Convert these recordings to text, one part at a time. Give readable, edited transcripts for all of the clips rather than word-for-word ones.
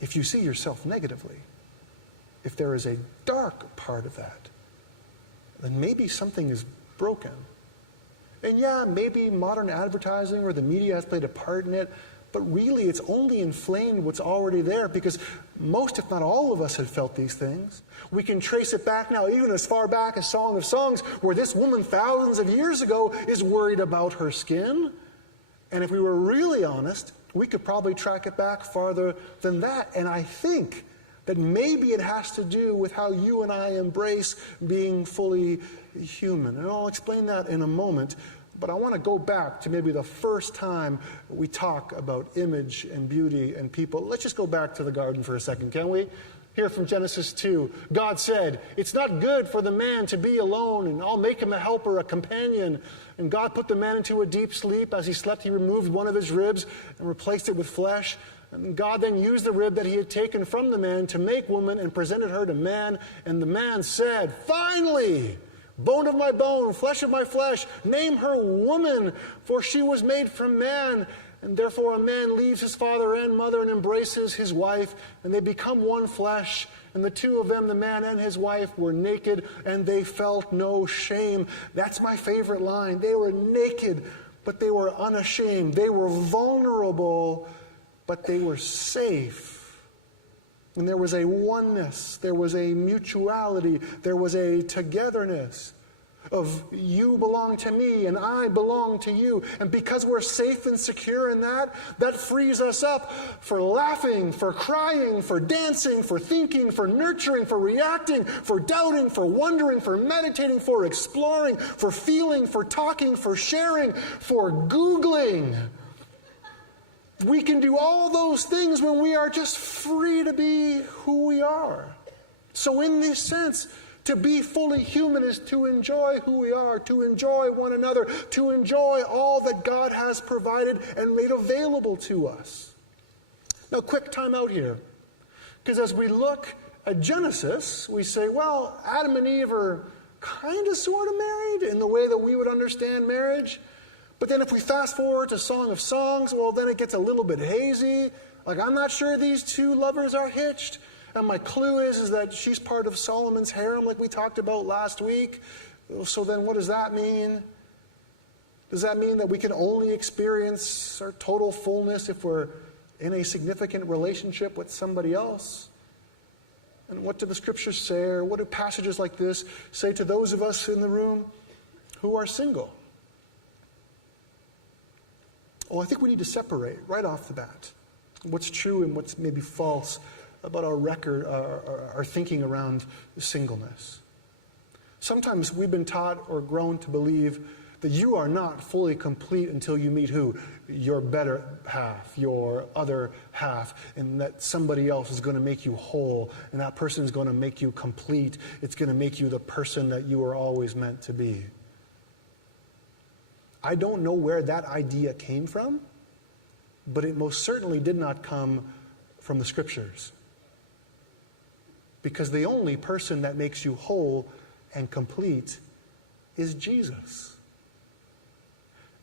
if you see yourself negatively, if there is a dark part of that, then maybe something is broken. And yeah, maybe modern advertising or the media has played a part in it, but really it's only inflamed what's already there, because most, if not all of us, have felt these things. We can trace it back now, even as far back as Song of Songs, where this woman thousands of years ago is worried about her skin. And if we were really honest, we could probably track it back farther than that. And I think that maybe it has to do with how you and I embrace being fully human. And I'll explain that in a moment. But I want to go back to maybe the first time we talk about image and beauty and people. Let's just go back to the garden for a second, can we? Here from Genesis 2, God said, "It's not good for the man to be alone, and I'll make him a helper, a companion." And God put the man into a deep sleep. As he slept, he removed one of his ribs and replaced it with flesh. And God then used the rib that he had taken from the man to make woman and presented her to man. And the man said, "Finally, bone of my bone, flesh of my flesh, name her woman, for she was made from man." And therefore a man leaves his father and mother and embraces his wife, and they become one flesh. And the two of them, the man and his wife, were naked, and they felt no shame. That's my favorite line. They were naked, but they were unashamed. They were vulnerable, but they were safe. And there was a oneness, there was a mutuality, there was a togetherness of you belong to me and I belong to you. And because we're safe and secure in that, that frees us up for laughing, for crying, for dancing, for thinking, for nurturing, for reacting, for doubting, for wondering, for meditating, for exploring, for feeling, for talking, for sharing, for Googling. We can do all those things when we are just free to be who we are. So in this sense, to be fully human is to enjoy who we are, to enjoy one another, to enjoy all that God has provided and made available to us. Now, quick time out here. Because as we look at Genesis, we say, well, Adam and Eve are kind of sort of married in the way that we would understand marriage. But then if we fast forward to Song of Songs, well, then it gets a little bit hazy. Like, I'm not sure these two lovers are hitched. And my clue is that she's part of Solomon's harem, like we talked about last week. So then what does that mean? Does that mean that we can only experience our total fullness if we're in a significant relationship with somebody else? And what do the scriptures say, or what do passages like this say to those of us in the room who are single? Well, I think we need to separate right off the bat what's true and what's maybe false about our record, our thinking around singleness. Sometimes we've been taught or grown to believe that you are not fully complete until you meet who? Your better half, your other half, and that somebody else is going to make you whole, and that person is going to make you complete. It's going to make you the person that you were always meant to be. I don't know where that idea came from, but it most certainly did not come from the scriptures. Because the only person that makes you whole and complete is Jesus.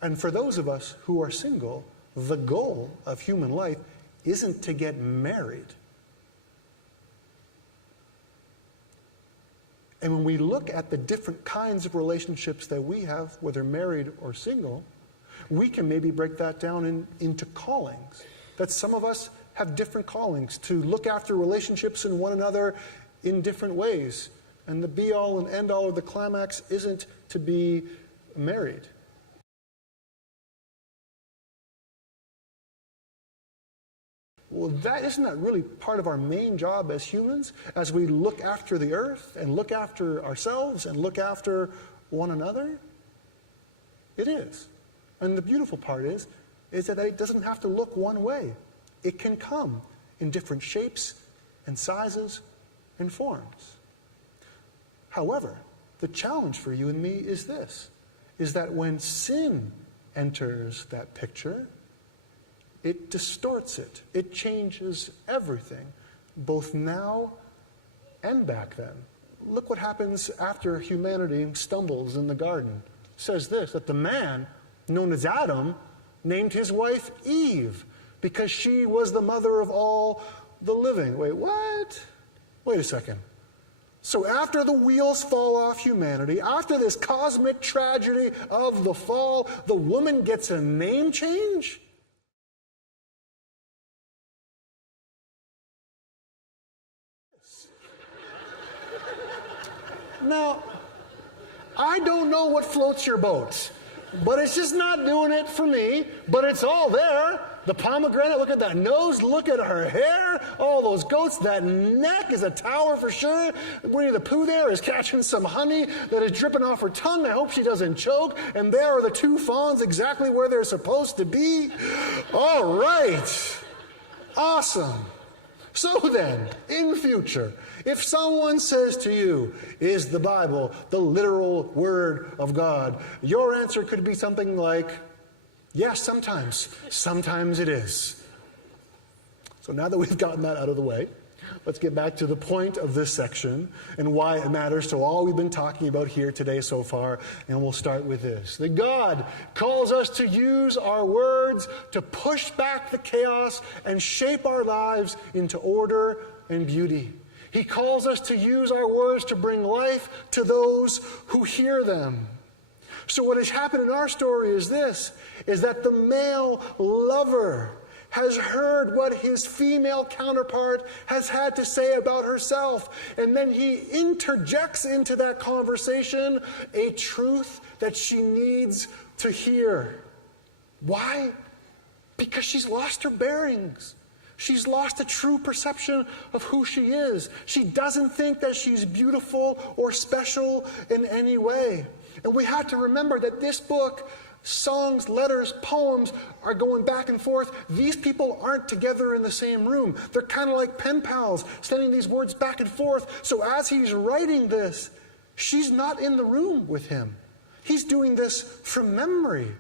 And for those of us who are single, the goal of human life isn't to get married. And when we look at the different kinds of relationships that we have, whether married or single, we can maybe break that down into callings. That some of us have different callings to look after relationships in one another in different ways. And the be-all and end-all of the climax isn't to be married. Well, isn't that really part of our main job as humans, as we look after the earth and look after ourselves and look after one another? It is. And the beautiful part is that it doesn't have to look one way. It can come in different shapes and sizes and forms. However, the challenge for you and me is this, is that when sin enters that picture, it distorts it. It changes everything, both now and back then. Look what happens after humanity stumbles in the garden. It says this, that the man, known as Adam, named his wife Eve, because she was the mother of all the living. Wait, what? Wait a second. So after the wheels fall off humanity, after this cosmic tragedy of the fall, the woman gets a name change? Now, I don't know what floats your boat, but it's just not doing it for me, but it's all there. The pomegranate, look at that nose, look at her hair, all those goats, that neck is a tower for sure. Winnie the Pooh there is catching some honey that is dripping off her tongue. I hope she doesn't choke. And there are the two fawns exactly where they're supposed to be. All right. Awesome. So then, in future, if someone says to you, is the Bible the literal word of God? Your answer could be something like, yes, sometimes. Sometimes it is. So now that we've gotten that out of the way, let's get back to the point of this section and why it matters to all we've been talking about here today so far. And we'll start with this. That God calls us to use our words to push back the chaos and shape our lives into order and beauty. He calls us to use our words to bring life to those who hear them. So what has happened in our story is this, is that the male lover has heard what his female counterpart has had to say about herself. And then he interjects into that conversation a truth that she needs to hear. Why? Because she's lost her bearings. She's lost a true perception of who she is. She doesn't think that she's beautiful or special in any way. And we have to remember that this book, songs, letters, poems, are going back and forth. These people aren't together in the same room. They're kind of like pen pals, sending these words back and forth. So as he's writing this, she's not in the room with him. He's doing this from memory.